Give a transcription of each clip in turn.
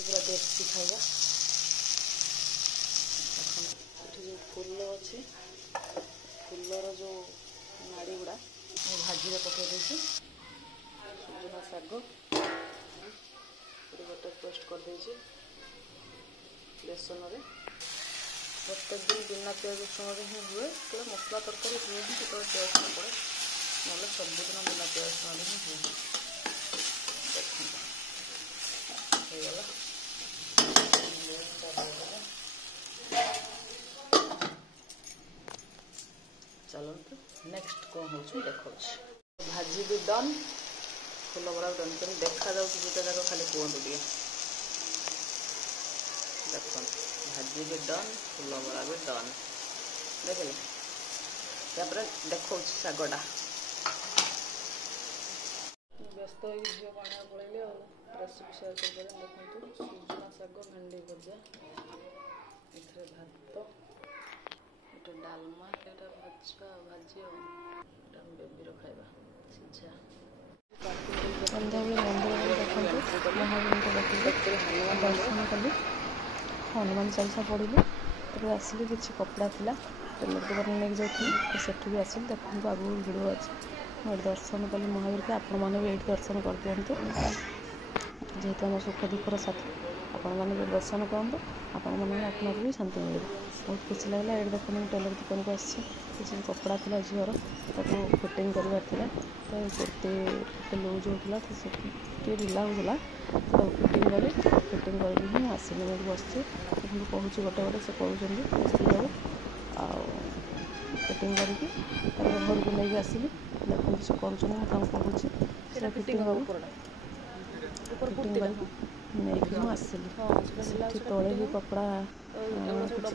पूरा देसी खाଇବା। एठी जो फूल अच्छे फूलर जो नाड़ी गुड़ा भाजी पकई देसी सुजना शाग बटर पेस्ट कर देछि बेसन रे। प्रत्येक दिन बिना प्याज रसुन ही हुए तो मसला तरकारी हुए ही तो टेस्ट न पड़े ना सबुदिन बिना प्याज रसुन ही हुए। देखा चलते नेक्स्ट कौन हो देखा भाजी भी डन फुल बड़ा डन कर देखा दुटा जाक खाली कहतु टे देख भाजी भी डन फुल बड़ा भी डन देखिए देखा शागटा व्यस्त हो झील पाने पड़े रेसिपी सेयार कर देखो सुजना शाग भेंडी भजा एथरे भात गोटे डालमा एटा भजा भाजी और बेबी खाଇବା सिझा सन्ध्या मंदिर देखते महावीर दर्शन कली हनुमान चालीसा पढ़ी तब आसली किसी कपड़ा था टेलर दुकान नहीं जाती सेठू भी आसिल देखो आगू भिड़ अच्छे मुझे दर्शन कली महावीर के आपण मैंने भी ये दर्शन कर दिखाँ जेहेतु आम सुख दुखर साथी आपण मैंने भी दर्शन करूँ आपण मैंने आपको भी शांति मिले बहुत खुशी लगला। ये देखो टेलर दुकान को आसी किसी कपड़ा था झीवर ताको फिटिंग करार था तो कुर्ती टे लुज होता तो से ढिला होता तो फिटिंग कली फिटिंग करके ही आसली मैं बस कहूँ गोटे गोटे से कौन स्त्री फिटिंग करके घर को लेकिन आसली देखो से कर कहूँ फिटिंग नहीं आसली तले भी कपड़ा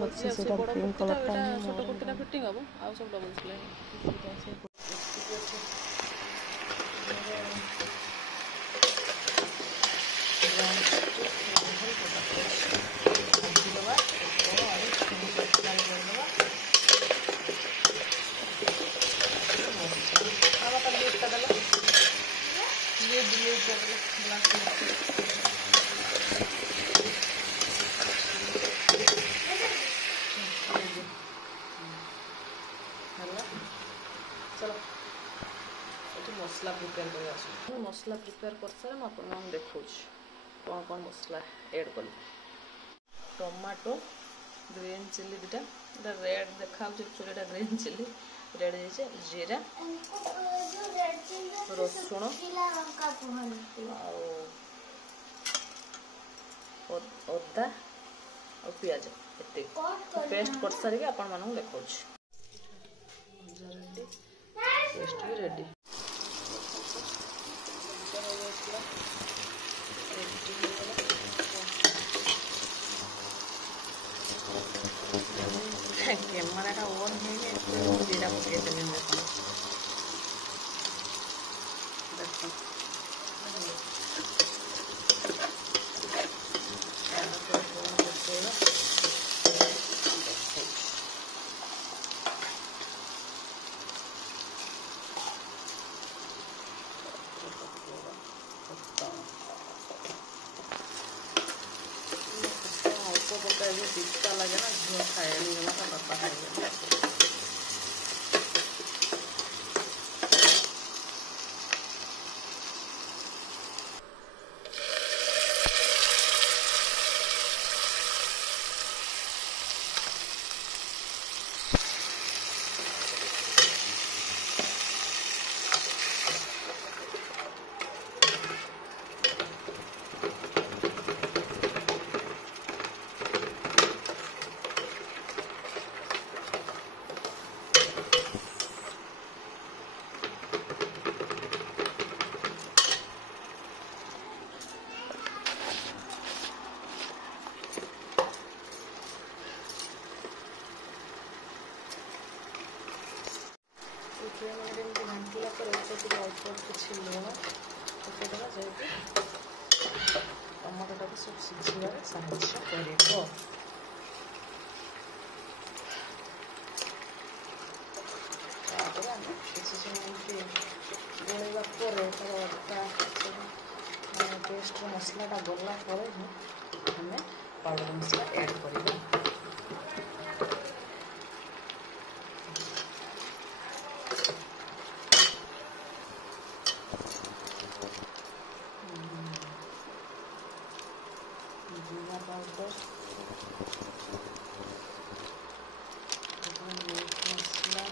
अच्छे से पिंक कलर छोट कुर्ती फिटिंग हम आ सब डबल सिलाई चलो ये मसला प्रिपेयर कर मसला प्रिपेयर कर सारे मुझे देखा कौन कौन मसला ऐड कल टमाटो ग्रीन चिली दुटा रेड देखा एक्चुअली ग्रीन चिली रेड जीरा रसुण अदा और पियाज ये पेस्ट कर सारे आपण मानू देखा पेस्ट भी रेडी कैमरा ऑन है जीरा पकड़ देखो पिस्ता लगे ना झील खाए बापा खाए घाटिला अल्प किसी लुण पकईदेवा जेहेतु टमाटोटा को सब सीझार साहाଯ୍य कर किसी समय गोलैवा तार अदा सब पेस्ट मसलाटा गला आम पाउडर मसला ऐड करवा। जीरा पाउडर, मीट मसला,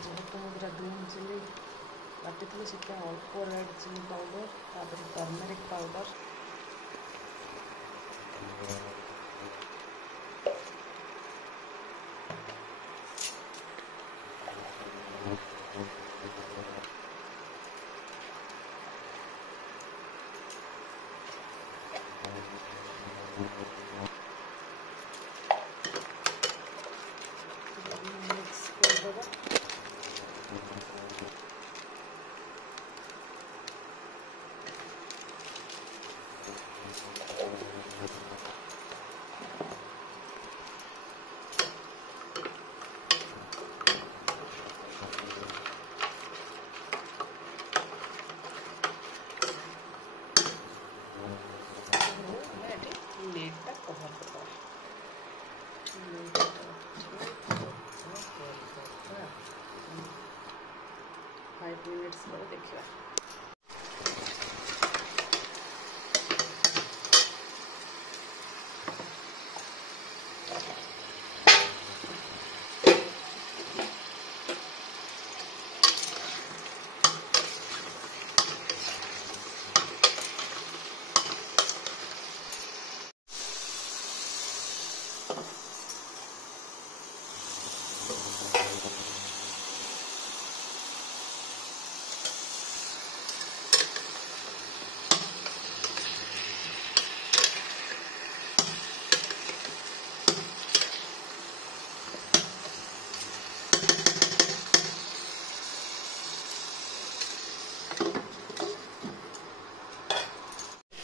जेहेतु मुझे ग्रीन चिली बाटी थी से अल्प रेड चिली पाउडर, तापर टर्मेरिक पाउडर, मिक्स करदेगा। लेटा कवर करवा 5 मिनट्स पर देखिए।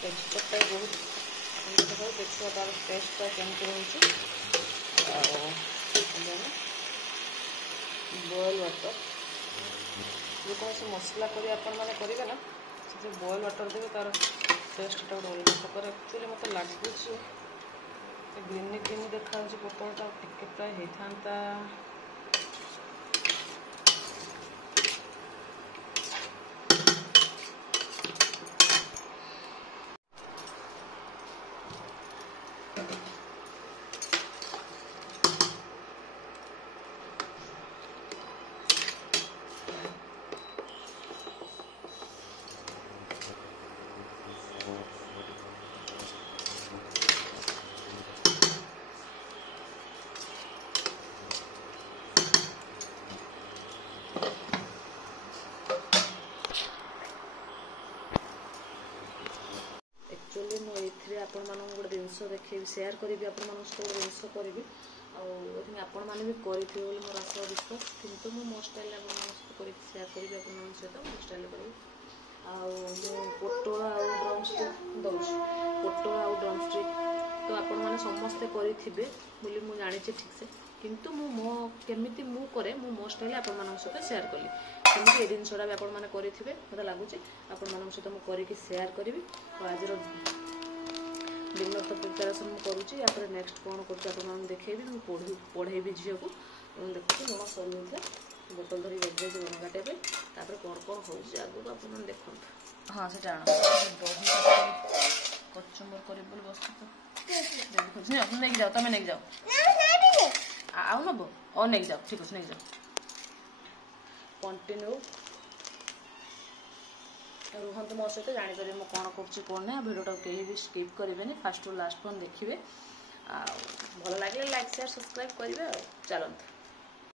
टेक्सचरटा बहुत देखिए तार टेस्टा केमती रही। बॉयल वाटर जो कौन मसला करेंगे करेंगे ना से बॉयल वाटर देवे तार टेस्टा गोटे अलग प्रकार। एक्चुअली मत लगुच ग्रीन ग्रीन देखा पोटलटा टिके प्राय होता। एक्चुअली मुझे आपण मानक गोटे जिनस देखेबी शेयर करी आपण मान गोटे जिनस करी आई आपण मैंने भी करेंगे बोली मोर आशा विश्वास। किंतु मो मो स्टाइल कर शेयर करी आपण सहित मो स्टाइल करी। पोटल आउ ड्रम स्टिक दौर पोटल आउ ड्रम स्टिक तो आपण मैंने समस्ते करेंगे बोली मुझे जानी ठीक से। किंतु मो केमिति मु करे मो स्टाइल आपण मान सहित शेयर कली। केमिति ए जिनसटा भी आपण मैंने करेंगे मत लगुच आपण मान सहित मुझे शेयर करी। आज डिनर तो प्रिपेरेसन करुँची या नेक्स्ट कौन कर देखेबी मुझे पढ़ेबी झील को देखिए मोर सरी बोतल धरी रेडी है बन काटे तापर कौन कौन हो आगे आप देखो। हाँ से जान दही कचुम्बर कर बस तो नहीं जाओ तुम नहीं जाओ आउ नब और नहीं जाओ ठीक अच्छे नहीं जाओ कंटिन्यू रुहतु मो सहित जापर मुझे कौन कर कौन ना भिडियोटा कहीं भी स्किप करेंगे फास्ट टू लास्ट पॉइंट देखिए। भल लगे लाइक शेयर सब्सक्राइब करेंगे। चलते